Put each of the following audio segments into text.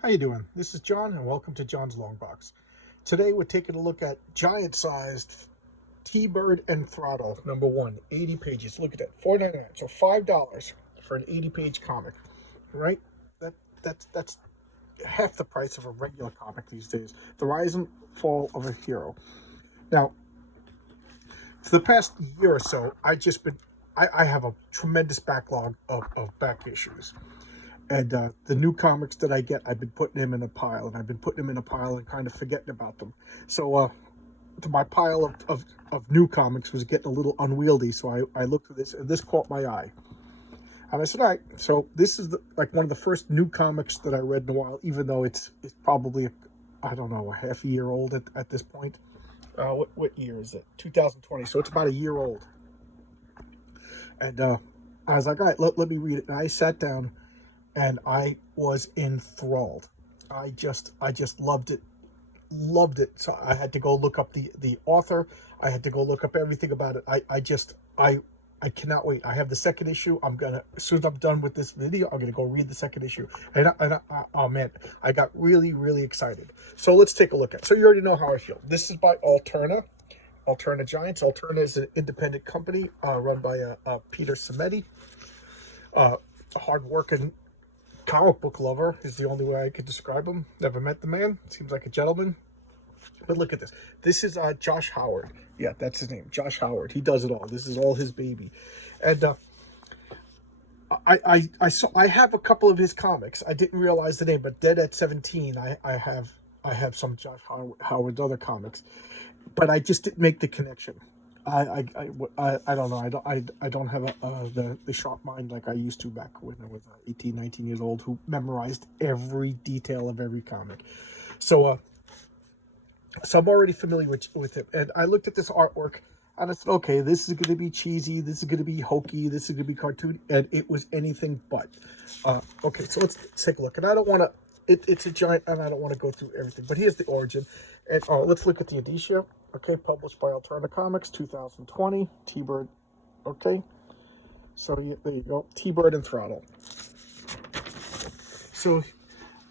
How you doing? This is John, and welcome to John's Long Box. Today we're taking a look at giant-sized Bird and Throttle #1, 80 pages. Look at that, $4.99, so $5 for an 80-page comic, right? That's half the price of a regular comic these days. The Rise and Fall of a Hero. Now, for the past year or so, I have a tremendous backlog of back issues. And the new comics that I get, I've been putting them in a pile, and I've been putting them in a pile and kind of forgetting about them. So my pile of new comics was getting a little unwieldy, so I looked at this, and this caught my eye. And I said, all right, so this is like one of the first new comics that I read in a while, even though it's probably, I don't know, a half a year old at this point. What year is it? 2020, so it's about a year old. And I was like, all right, let me read it. And I sat down, and I was enthralled. I just loved it. So I had to go look up the author. I had to go look up everything about it. I cannot wait. I have the second issue. As soon as I'm done with this video, I'm gonna go read the second issue. Oh man, I got really excited. So let's take a look at it. So you already know how I feel. This is by Alterna Giants. Alterna is an independent company run by Peter Samedi, a hard-working comic book lover is the only way I could describe him. Never met the man. Seems like a gentleman. But look at this. This is Josh Howard. Yeah, that's his name. Josh Howard. He does it all. This is all his baby. And I have a couple of his comics. I didn't realize the name, but Dead at 17, I have some Josh Howard's other comics. But I just didn't make the connection. I don't know. I don't have the sharp mind like I used to back when I was 18, 19 years old, who memorized every detail of every comic. So I'm already familiar with it. And I looked at this artwork, and I said, okay, this is going to be cheesy. This is going to be hokey. This is going to be cartoony. And it was anything but. Okay, so let's take a look. And I don't want to... It's a giant, and I don't want to go through everything. But here's the origin. And let's look at the indicia. Okay, published by Alterna Comics, 2020. T-Bird. Okay. So there you go. T-Bird and Throttle. So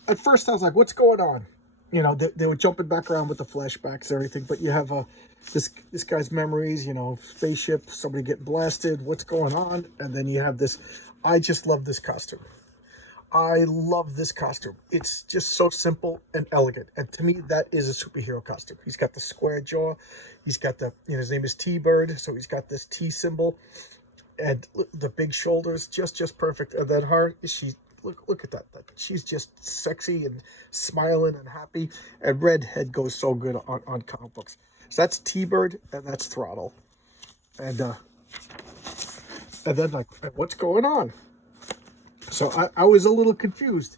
at first I was like, what's going on? You know, they were jumping back around with the flashbacks and everything. But you have this guy's memories, you know, spaceship, somebody getting blasted. What's going on? And then you have this. I just love this costume. I love this costume. It's just so simple and elegant. And to me, that is a superhero costume. He's got the square jaw. He's got his name is T-Bird, so he's got this T symbol. And the big shoulders, just perfect. And then look at that. She's just sexy and smiling and happy. And redhead goes so good on comic books. So that's T-Bird, and that's Throttle. And then, like, what's going on? So I was a little confused,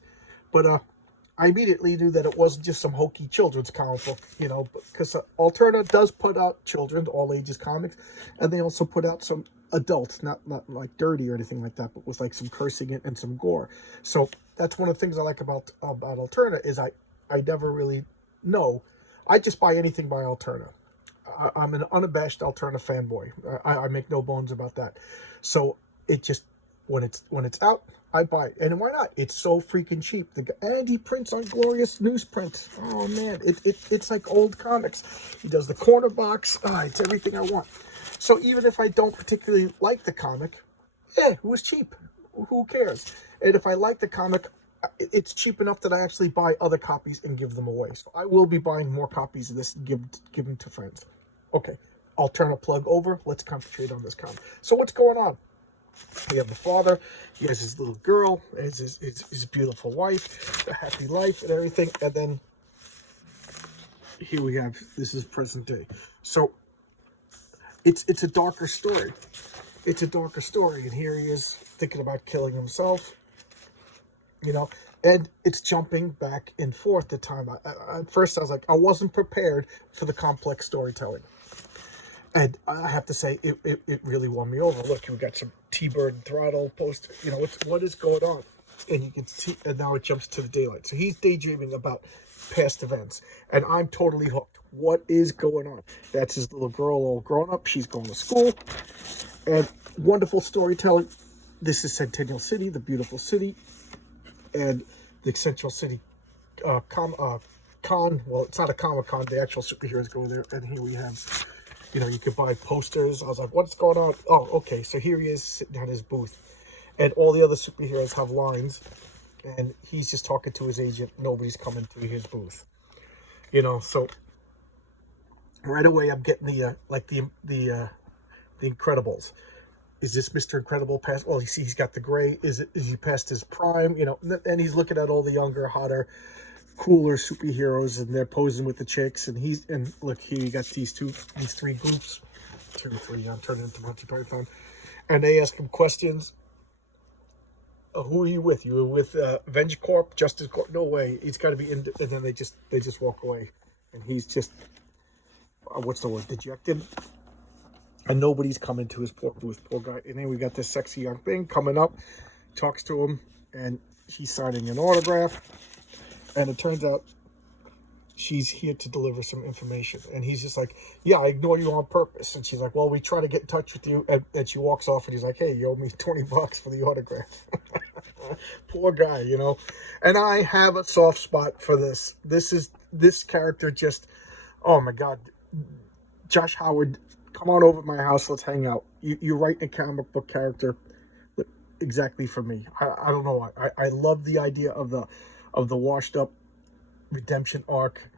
but I immediately knew that it wasn't just some hokey children's comic book, you know, because Alterna does put out children's, all ages comics, and they also put out some adults, not like dirty or anything like that, but with like some cursing and some gore. So that's one of the things I like about Alterna is I never really know. I just buy anything by Alterna. I'm an unabashed Alterna fanboy. I make no bones about that. So it just when it's out, I buy it. And why not? It's so freaking cheap. And he prints on glorious newsprint. Oh man, it's like old comics. He does the corner box. It's everything I want. So even if I don't particularly like the comic, it was cheap. Who cares? And if I like the comic, it's cheap enough that I actually buy other copies and give them away. So I will be buying more copies of this and give them to friends. Okay, I'll turn a plug over. Let's concentrate on this comic. So what's going on? We have the father. He has his little girl, his beautiful wife, a happy life and everything. And then here we have, this is present day. So it's a darker story. It's a darker story. And here he is thinking about killing himself, you know, and it's jumping back and forth the time. At first I was like, I wasn't prepared for the complex storytelling. And I have to say, it really won me over. Look, we got some T-Bird and Throttle poster. You know, what is going on? And you can see, and now it jumps to the daylight. So he's daydreaming about past events. And I'm totally hooked. What is going on? That's his little girl all grown up. She's going to school. And wonderful storytelling. This is Centennial City, the beautiful city. And the Central City con. Well, it's not a Comic Con. The actual superheroes go there, and here we have, you could buy posters. I was like, what's going on? Oh, okay. So here he is sitting at his booth, and all the other superheroes have lines, and he's just talking to his agent. Nobody's coming through his booth. So right away I'm getting the Incredibles. Is this Mr. Incredible past? Well, you see, he's got the gray. Is he past his prime? And he's looking at all the younger, hotter, cooler superheroes, and they're posing with the chicks. And look here, you got these three groups, 2, 3. I'm turning into Monty Python, and they ask him questions. Who are you with? You were with Avenge Corp, Justice Corp? No way. He's got to be in. And then they just walk away, and he's just what's the word? Dejected. And nobody's coming to his poor booth, poor guy. And then we got this sexy young thing coming up, talks to him, and she's signing an autograph. And it turns out she's here to deliver some information. And he's just like, yeah, I ignore you on purpose. And she's like, well, we try to get in touch with you. And she walks off, and he's like, hey, you owe me $20 for the autograph. Poor guy, And I have a soft spot for this. This character just, oh my God. Josh Howard, come on over to my house. Let's hang out. You write a comic book character exactly for me. I don't know. I love the idea of the washed up redemption arc.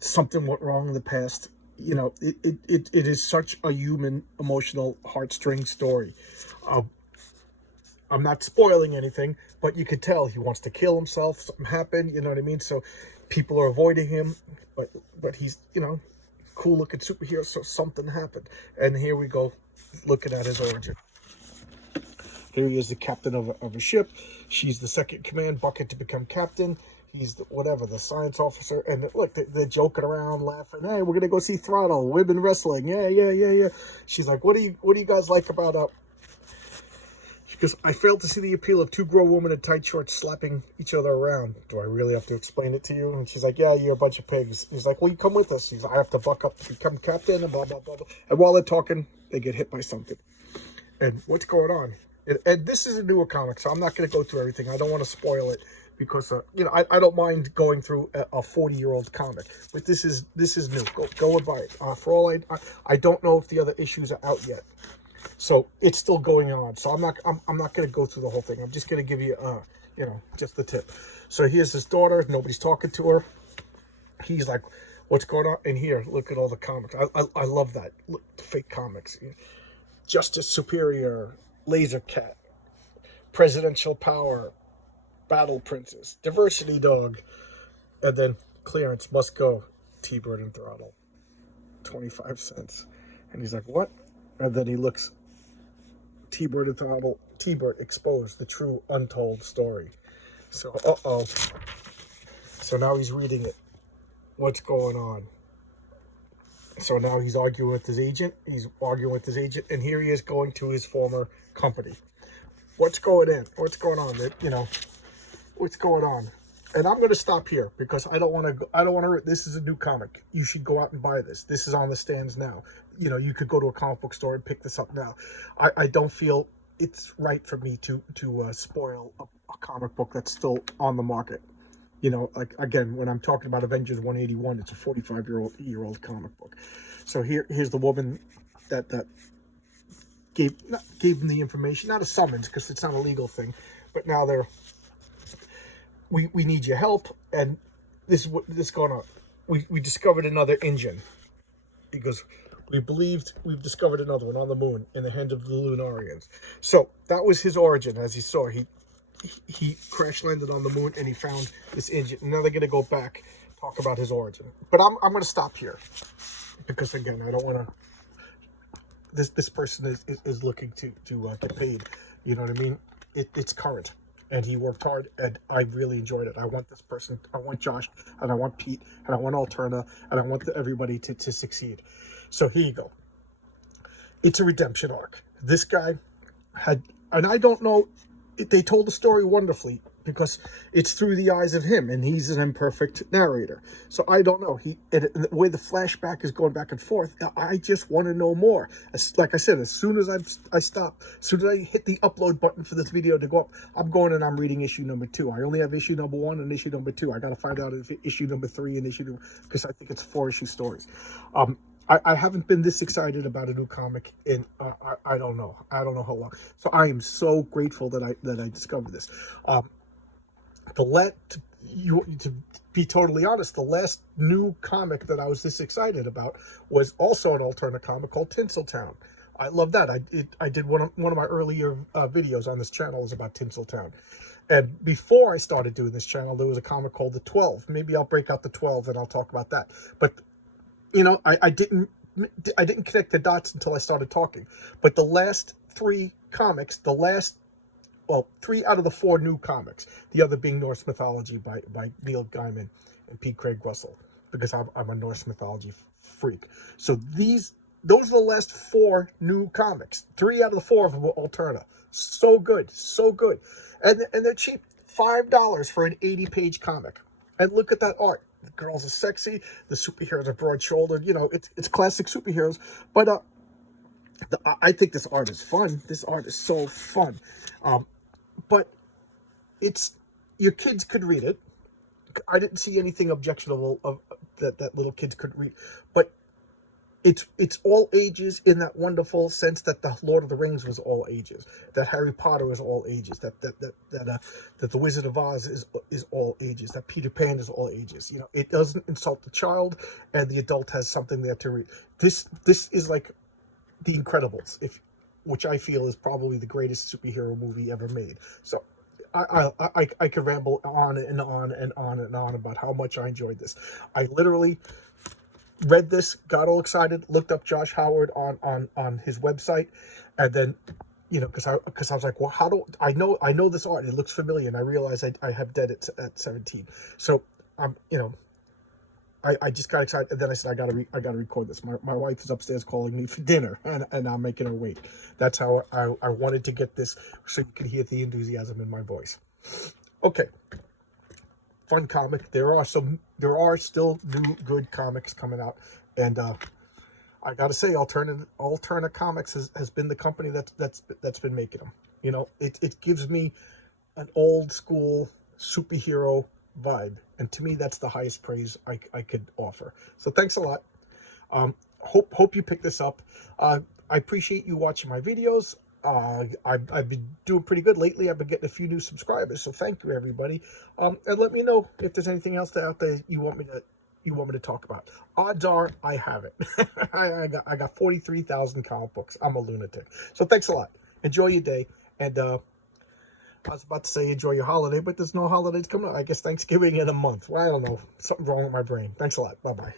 Something went wrong in the past. It is such a human, emotional, heartstring story. I'm not spoiling anything, but you could tell he wants to kill himself. Something happened. You know what I mean? So people are avoiding him, but he's cool looking superhero, so something happened. And here we go, looking at his origin. Here he is, the captain of a ship. She's the second command bucket to become captain. He's the science officer. And look, they're joking around, laughing. Hey, we're gonna go see Throttle, women wrestling. Yeah. She's like, what do you guys like about Because I failed to see the appeal of two grown women in tight shorts slapping each other around. Do I really have to explain it to you? And she's like, yeah, you're a bunch of pigs. He's like, well, you come with us. He's like, I have to buck up to become captain and blah, blah, blah, blah. And while they're talking, they get hit by something. And what's going on? And this is a newer comic, so I'm not going to go through everything. I don't want to spoil it because, I don't mind going through a 40-year-old comic. But this is new. Go and buy it. For all I don't know if the other issues are out yet. So it's still going on. So I'm not going to go through the whole thing. I'm just going to give you, just the tip. So here's his daughter. Nobody's talking to her. He's like, what's going on? And here, look at all the comics. I love that. Look, fake comics. Justice Superior, Laser Cat, Presidential Power, Battle Princess, Diversity Dog, and then Clearance Must Go, Bird and Throttle, 25 cents. And he's like, what? And then he looks, Bird and Throttle, Bird exposed, the true untold story. So, So now he's reading it. What's going on? So now he's arguing with his agent. And here he is going to his former company. What's going on? What's going on? And I'm going to stop here because I don't want to. This is a new comic. You should go out and buy this. This is on the stands now. You could go to a comic book store and pick this up now. I don't feel it's right for me to spoil a comic book that's still on the market. Like, again, when I'm talking about Avengers 181, it's a 45-year-old comic book. So here's the woman that gave them the information, not a summons because it's not a legal thing, but now we need your help, and this is going on. We discovered another engine. He goes, we've discovered another one on the moon in the hands of the Lunarians. So that was his origin, as you saw. He crash landed on the moon and he found this engine. And now they're going to go back, talk about his origin. But I'm going to stop here because, again, I don't want to. This person is looking to get paid. You know what I mean? It's current, and he worked hard, and I really enjoyed it. I want this person. I want Josh, and I want Pete, and I want Alterna, and I want everybody to succeed. So here you go. It's a redemption arc. This guy had, and I don't know. They told the story wonderfully, because it's through the eyes of him, and he's an imperfect narrator. So I don't know. And the way the flashback is going back and forth, I just want to know more. Like I said, as soon as I stop, as soon as I hit the upload button for this video to go up, I'm going and I'm reading issue number 2. I only have issue number 1 and issue number 2. I got to find out if issue number 3 and because I think it's 4-issue stories. I haven't been this excited about a new comic in I don't know how long. So I am so grateful that I discovered this. To be totally honest, the last new comic that I was this excited about was also an alternate comic called Tinseltown. I love that. I did one of my earlier videos on this channel is about Tinseltown. And before I started doing this channel, there was a comic called The 12. Maybe I'll break out The 12 and I'll talk about that. But you know, I didn't connect the dots until I started talking. But the last 3 comics, well, 3 out of the 4 new comics, the other being Norse Mythology by Neil Gaiman and P. Craig Russell, because I'm a Norse mythology freak. So those are the last 4 new comics. 3 out of the 4 of them were Alterna. So good, so good. And they're cheap. $5 for an 80-page comic. And look at that art. The girls are sexy. The superheroes are broad-shouldered. You know, it's classic superheroes. But I think this art is fun. This art is so fun. But your kids could read it. I didn't see anything objectionable of that little kids couldn't read. But it's all ages in that wonderful sense that the Lord of the Rings was all ages, that Harry Potter is all ages, that the Wizard of Oz is all ages, that Peter Pan is all ages. You know, it doesn't insult the child, and the adult has something there to read. This is like The Incredibles, which I feel is probably the greatest superhero movie ever made. So I could ramble on and on and on and on about how much I enjoyed this. I literally read this, got all excited, looked up Josh Howard on his website, and then, you know, because I was like, well, how do I know this art? It looks familiar, and I realized I have Dead at 17. So you know, I just got excited, and then I said I gotta record this. My wife is upstairs calling me for dinner, and I'm making her wait. That's how I wanted to get this, so you could hear the enthusiasm in my voice. Okay. Fun comic. There are still new good comics coming out, and I gotta say, Alterna Comics has been the company that's been making them. You know, it gives me an old school superhero vibe, and to me that's the highest praise I could offer. So thanks a lot. Hope you pick this up. I appreciate you watching my videos. I've been doing pretty good lately. I've been getting a few new subscribers, so thank you, everybody. And let me know if there's anything else out there you want me to talk about. Odds are I have it. I got 43,000 comic books. I'm a lunatic. So thanks a lot. Enjoy your day. And I was about to say enjoy your holiday, but there's no holidays coming up. I guess Thanksgiving in a month. Well, I don't know. Something wrong with my brain. Thanks a lot. Bye-bye.